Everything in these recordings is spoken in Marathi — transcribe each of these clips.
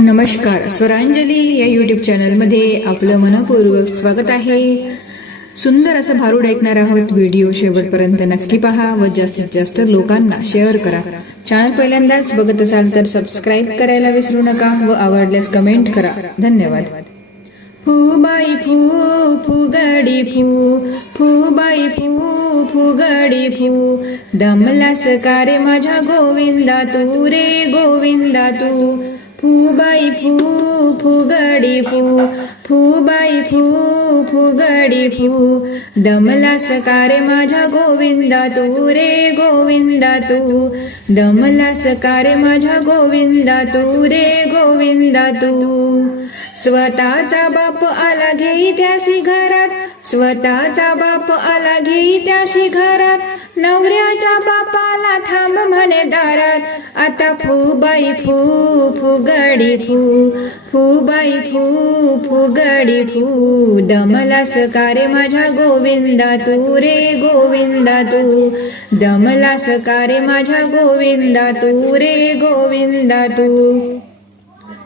नमस्कार. स्वरांजली या युट्यूब चॅनलमध्ये आपलं मनपूर्वक स्वागत आहे. सुंदर असं भारूड ऐकणार आहोत. व्हिडिओ शेवटपर्यंत नक्की पहा व जास्तीत जास्त लोकांना शेअर करा. चॅनल पहिल्यांदाच बघत असाल तर सबस्क्राईब करायला विसरू नका व आवडल्यास कमेंट करा. धन्यवाद. फूबाई फू फुगडी फू फूबाई फू फुगडी फू. दमलास का रे माझ्या गोविंदा तू रे गोविंदा तू? फूबाई फू फुगडी फू फूबाई फू फुगडी फू. दमला सकारे रे माझ्या गोविंदा तू रे गोविंदा तू? दमला सकारे रे माझ्या गोविंदा तू रे गोविंदा तू? स्वतःचा बाप आला घेई त्याशी घरात स्वतःचा बाप आला घेई त्याशी घरात नवऱ्याच्या बापाला थांब म्हणे दारात. आता फूबाई फू फुगडी फू बाई फू फुगडी फू. दमला सकारे माझ्या गोविंदा तू रे गोविंदा तू? दमला सकारे माझ्या गोविंदा तू रे गोविंदा तू?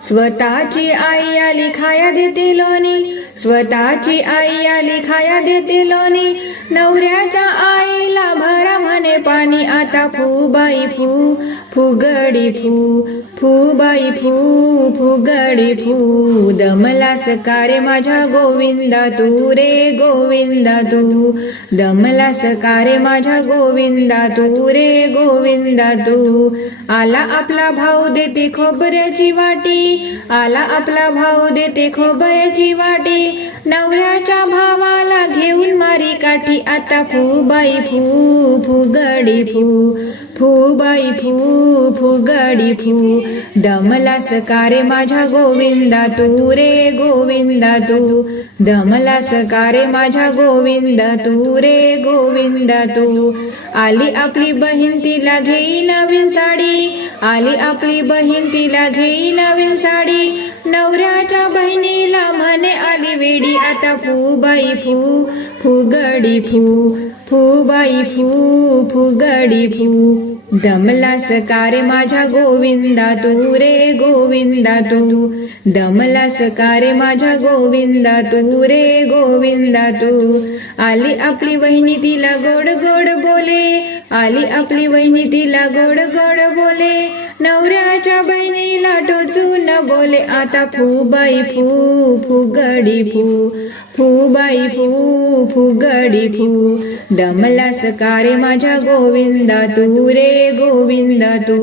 स्वतःची आई आली खाया देते लोणी. स्वतःची आई आली खाया देते लोणी नवऱ्याच्या आईला भरा म्हणे पाणी. आता फूबाई फू फुगडी फू फूबाई फू फुगडी फू. दमला सकारे माझ्या गोविंदा तू? रे गोविंदा तू. दमला सकारे माझ्या गोविंदा तू? रे गोविंदा तू. आला आपला भाऊ देते खोबऱ्याची वाटी. आला आपला भाऊ देते खोबऱ्याची वाटी. नवऱ्याच्या भावाला घेऊन मारी काठी. आता फू बाई फू फुगडी फू. फूबाई फू फुगडी फू. दमला सकारे माझ्या गोविंदा तू? रे गोविंदा तू. दमला सकारे माझ्या गोविंदा तू? रे गोविंदा तू. आली आपली बहीण तिला घेई नवीन साडी. आली आपली बहीण तिला घेई नवीन साडी. नवऱ्याच्या बहिणीला म्हणे आली वेडी. आता फूबाई फू फुगडी फू. फूबाई फू फुगडी फू. दमला सकारे माझ्या गोविंदा तू? रे गोविंदा तू. दमला सकारे माझ्या गोविंदा तू? रे गोविंदा तू. आली आपली वहिनी तिला गोड गोड बोले. आली आपली वहिनी तिला गोड गोड बोले. नवऱ्याच्या बहिणीला टोचून बोले. आता फूबाई फू फुगडी फू. फूबाई फू फुगडी फू दमला सकारे माझ्या गोविंदा तू रे गोविंदा तू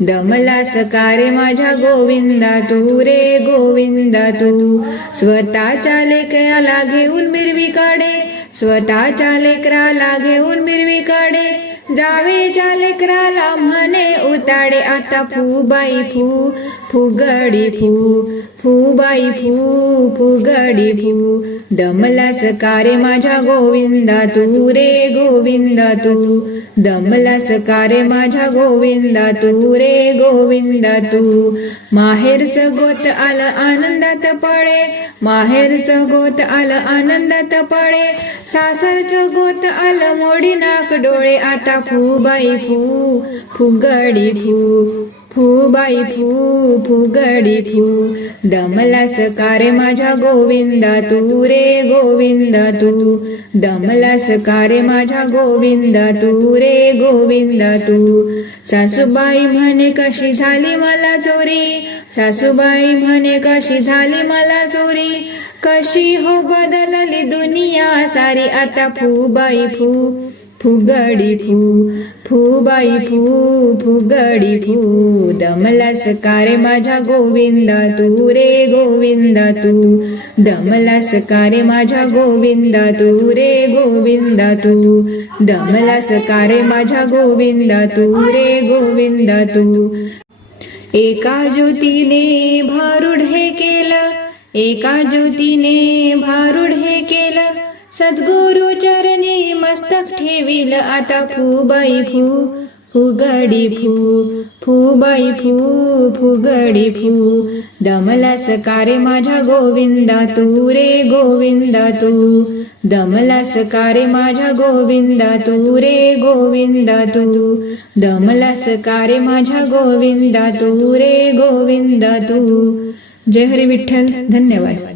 दमला सकारे माझ्या गोविंदा तू रे गोविंदा तू. स्वतःच्या लेकराला घेऊन मिरवीकडे स्वतःच्या लेकराला घेऊन मिरवीकडे जावेच्या लेकराला म्हणे उताडे आता फूबाई फू फुगडी फू फूबाई फू फुगडी फू. दमला सकारे माझ्या गोविंदा तू रे गोविंदा तू. दमला सकारे माझ्या गोविंदा तू रे गोविंदा तू. माहेरचं गोत आलं आनंदात पळे माहेरचं गोत आलं आनंदात पळे. सासरचं गोत आलं मोडी नाक डोळे आता फूबाई फू फुगडी फू. फू बाई फू फुगडी फू. दमला सकारे माझ्या गोविंदा तू? रे गोविंदा तू. दमला सकारे माझ्या गोविंदा तू? रे गोविंदा तू. सासूबाई म्हणे कशी झाली मला चोरी? सासूबाई म्हणे कशी झाली मला चोरी? कशी हो बदलली दुनिया सारी आता फू बाई फू. फुगडी फू फुबाई फू फुगडी फू. दमला कारे माझ्या गोविंदा तू? रे गोविंदा तू? दमला कारे माझ्या गोविंदा तू? रे गोविंदा तू? दमला कारे माझ्या गोविंदा तू? रे गोविंदा तू? एका ज्योतीने भारुड हे केलं एका ज्योतीने भारुड हे केलं. सद्गुरु चरणी मस्तक ठेवील आता फूबाई फू फुगडी फू फुबाई फू फुगडी फू. दमलास कारे माझ्या गोविंदा तू रे गोविंदा तू? दमलास का रे माझ्या गोविंदा तू रे गोविंदा तू? दमलास का रे माझ्या गोविंदा तू रे गोविंदा तू? जय हरी विठ्ठल धन्यवाद.